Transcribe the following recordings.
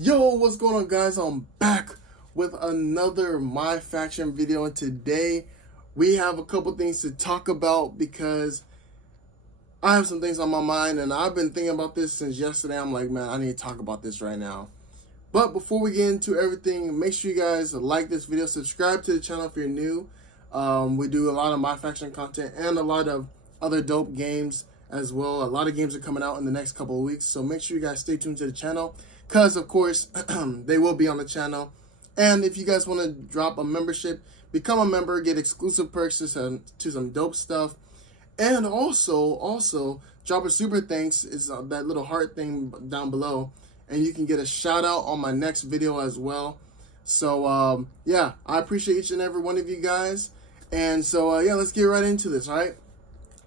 Yo, what's going on, guys? I'm back with another My Faction video, and today we have a couple things to talk about because I have some things on my mind, and I've been thinking about this since yesterday. I'm like, man, I need to talk about this right now. But before we get into everything, make sure you guys like this video, subscribe to the channel if you're new. We do a lot of My Faction content and a lot of other dope games as well. A lot of games are coming out in the next couple of weeks, so make sure you guys stay tuned to the channel, because of course they will be on the channel. And if you guys want to drop a membership, become a member, get exclusive perks to some dope stuff, and also drop a super thanks. It's that little heart thing down below, and you can get a shout out on my next video as well. So yeah, I appreciate each and every one of you guys. And so yeah, let's get right into this. All right,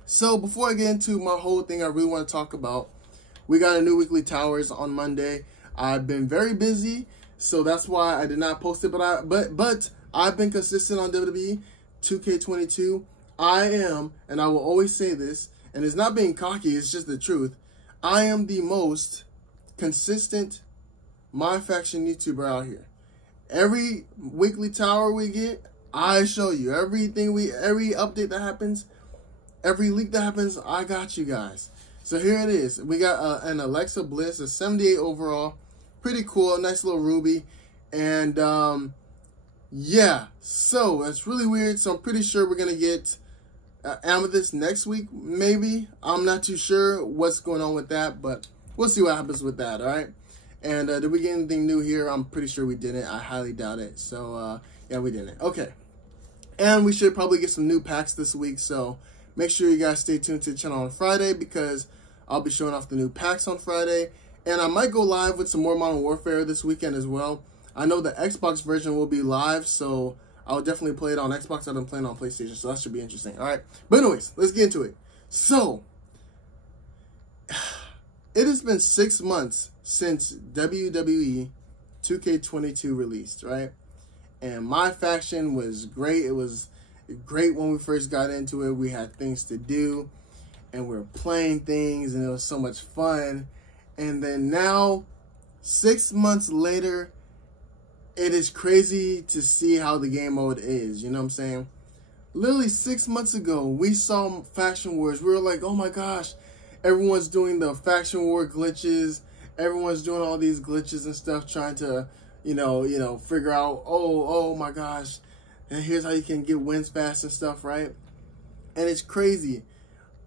so before I get into my whole thing I really want to talk about, we got a new weekly towers on Monday. I've been very busy, so that's why I did not post it, but I've been consistent on WWE2K22. I am, and I will always say this, and it's not being cocky, it's just the truth. I am the most consistent My Faction YouTuber out here. Every weekly tower we get, I show you. Every update that happens, every leak that happens, I got you guys. So here it is. We got an Alexa Bliss, a 78 overall. Pretty cool, nice little ruby. And yeah, so it's really weird. So I'm pretty sure we're going to get Amethyst next week, maybe. I'm not too sure what's going on with that, but we'll see what happens with that, all right? And did we get anything new here? I'm pretty sure we didn't. I highly doubt it. So yeah, we didn't. Okay. And we should probably get some new packs this week, so make sure you guys stay tuned to the channel on Friday, because I'll be showing off the new packs on Friday. And I might go live with some more Modern Warfare this weekend as well. I know the Xbox version will be live, so I'll definitely play it on Xbox. I've been playing on PlayStation, so that should be interesting. All right. But anyways, let's get into it. So, it has been 6 months since WWE2K22 released, right? And My Faction was great. It was great when we first got into it. We had things to do, and we were playing things, and it was so much fun. And then now, 6 months later, it is crazy to see how the game mode is. You know what I'm saying? Literally 6 months ago, we saw Faction Wars. We were like, oh my gosh, everyone's doing the Faction War glitches. Everyone's doing all these glitches and stuff, trying to, you know, figure out, oh my gosh, and here's how you can get wins fast and stuff, right? And it's crazy.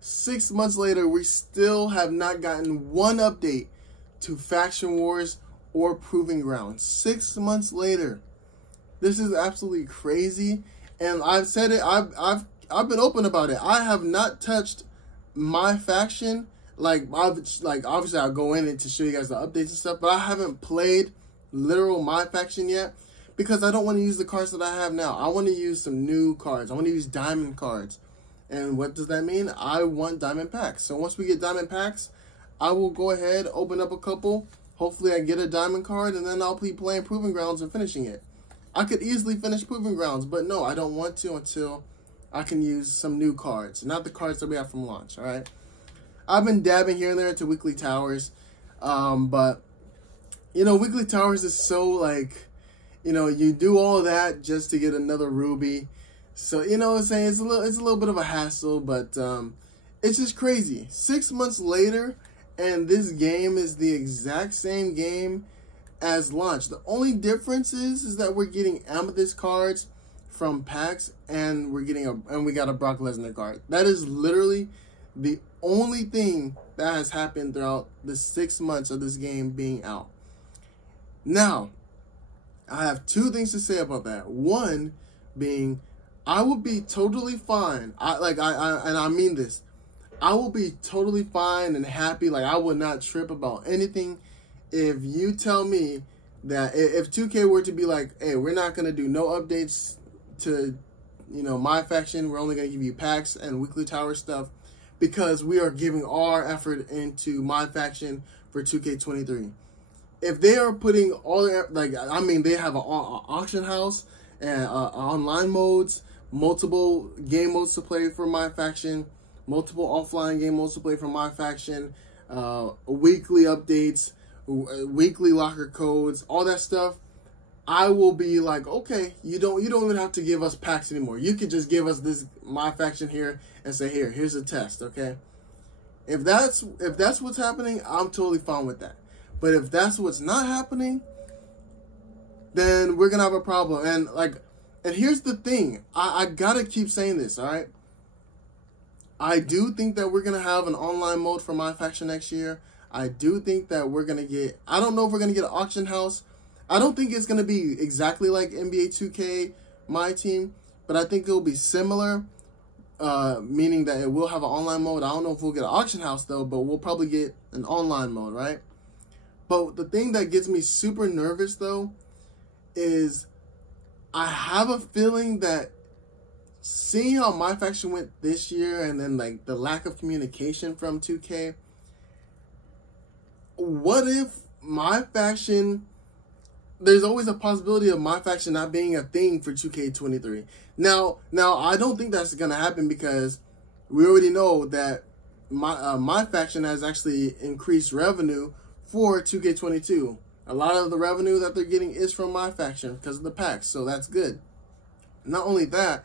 6 months later, we still have not gotten one update to Faction Wars or Proving Grounds. 6 months later. This is absolutely crazy. And I've said it, I've been open about it. I have not touched My Faction. Like obviously I'll go in it to show you guys the updates and stuff, but I haven't played literal My Faction yet, because I don't want to use the cards that I have now. I want to use some new cards. I want to use diamond cards. And what does that mean? I want diamond packs. So once we get diamond packs, I will go ahead, open up a couple. Hopefully I get a diamond card, and then I'll be playing Proving Grounds and finishing it. I could easily finish Proving Grounds, but no, I don't want to until I can use some new cards. Not the cards that we have from launch, all right? I've been dabbing here and there into weekly towers. But, you know, weekly towers is so, like, you know, you do all that just to get another ruby. So, you know what I'm saying? It's a little bit of a hassle, but it's just crazy. 6 months later, and this game is the exact same game as launch. The only difference is that we're getting Amethyst cards from packs, and we got a Brock Lesnar card. That is literally the only thing that has happened throughout the 6 months of this game being out. Now, I have two things to say about that. One being, I would be totally fine. I mean this. I will be totally fine and happy. Like, I would not trip about anything if you tell me that if 2K were to be like, hey, we're not going to do no updates to, you know, My Faction. We're only going to give you packs and weekly tower stuff, because we are giving our effort into My Faction for 2K23. If they are putting all their, like, I mean, they have an auction house and online modes, multiple game modes to play for My Faction, multiple offline game modes to play for My Faction, weekly updates, weekly locker codes, all that stuff, I will be like, okay, you don't even have to give us packs anymore. You could just give us this my faction here and say, here's a test, okay? If that's what's happening, I'm totally fine with that. But if that's what's not happening, then we're gonna have a problem. And here's the thing, I gotta keep saying this, all right? I do think that we're gonna have an online mode for my faction next year. I do think that we're gonna get. I don't know if we're gonna get an auction house. I don't think it's going to be exactly like NBA 2K, my team, but I think it will be similar, meaning that it will have an online mode. I don't know if we'll get an auction house, though, but we'll probably get an online mode, right? But the thing that gets me super nervous, though, is I have a feeling that seeing how my faction went this year and then, like, the lack of communication from 2K, what if my faction... There's always a possibility of my faction not being a thing for 2K23. Now I don't think that's gonna happen because we already know that my faction has actually increased revenue for 2K22. A lot of the revenue that they're getting is from my faction because of the packs, so that's good. Not only that,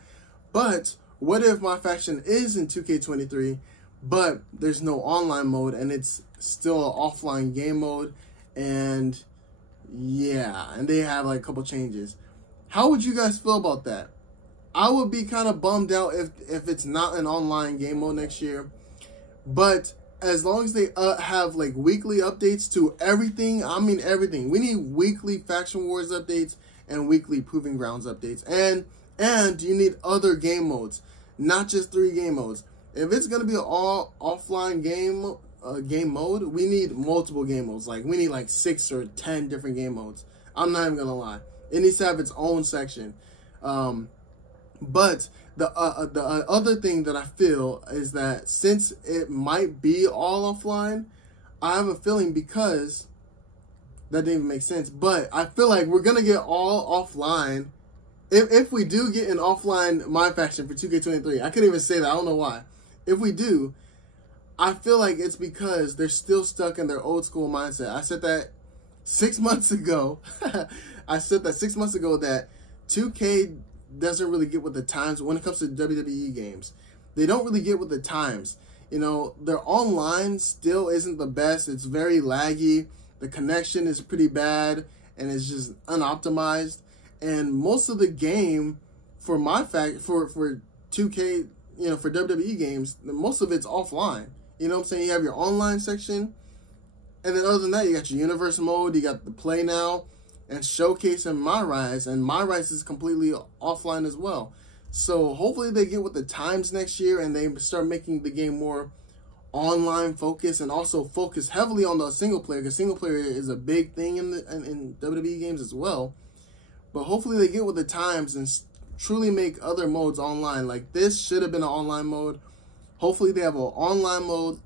but what if my faction is in 2K23, but there's no online mode and it's still an offline game mode, and yeah, and they have like a couple changes. How would you guys feel about that? I would be kind of bummed out if it's not an online game mode next year. But as long as they have like weekly updates to everything, I mean everything. We need weekly Faction Wars updates and weekly Proving Grounds updates. And you need other game modes, not just 3 game modes. If it's going to be an all offline game mode, we need multiple game modes. Like, we need like 6 or 10 different game modes. I'm not even gonna lie, it needs to have its own section. But the other thing that I feel is that since it might be all offline, I have a feeling, because that didn't even make sense, but I feel like we're gonna get all offline. If we do get an offline my faction for 2K23, I couldn't even say that, I don't know why. If we do, I feel like it's because they're still stuck in their old school mindset. I said that 6 months ago. I said that 6 months ago that 2K doesn't really get with the times when it comes to WWE games. They don't really get with the times. You know, their online still isn't the best. It's very laggy. The connection is pretty bad, and it's just unoptimized. And most of the game for for 2K, you know, for WWE games, most of it's offline. You know what I'm saying? You have your online section, and then other than that, you got your universe mode, you got the play now, and showcase and My Rise is completely offline as well. So hopefully they get with the times next year and they start making the game more online focused, and also focus heavily on the single player, because single player is a big thing in WWE games as well. But hopefully they get with the times and truly make other modes online. Like, this should have been an online mode. Hopefully they have an online mode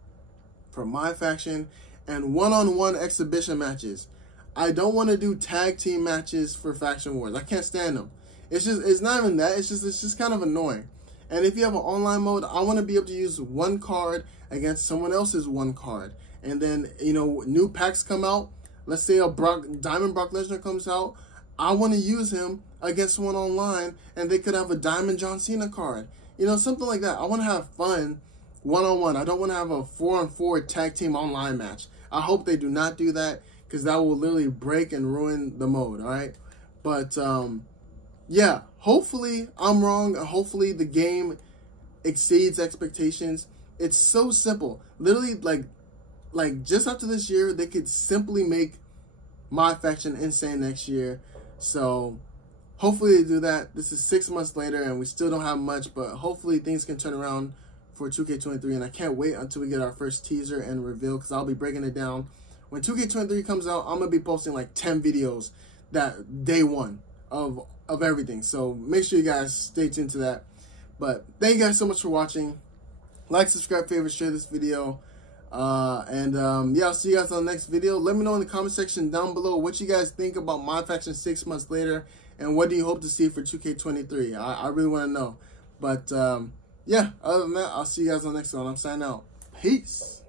for my faction and one-on-one exhibition matches. I don't want to do tag team matches for Faction Wars. I can't stand them. It's not even that. It's just kind of annoying. And if you have an online mode, I want to be able to use one card against someone else's one card. And then, you know, new packs come out. Let's say a Diamond Brock Lesnar comes out. I want to use him against someone online, and they could have a Diamond John Cena card. You know, something like that. I want to have fun one-on-one. I don't want to have a 4-on-4 tag team online match. I hope they do not do that, because that will literally break and ruin the mode, all right? But, yeah, hopefully I'm wrong. Hopefully the game exceeds expectations. It's so simple. Literally, like just after this year, they could simply make my faction insane next year. So hopefully they do that. This is 6 months later, and we still don't have much, but hopefully things can turn around for 2K23, and I can't wait until we get our first teaser and reveal, because I'll be breaking it down. When 2K23 comes out, I'm going to be posting like 10 videos that day one of everything. So make sure you guys stay tuned to that. But thank you guys so much for watching. Like, subscribe, favorite, share this video. Yeah, I'll see you guys on the next video. Let me know in the comment section down below what you guys think about my faction 6 months later, and what do you hope to see for 2K23. I really want to know. But yeah, other than that, I'll see you guys on the next one. I'm signing out. Peace.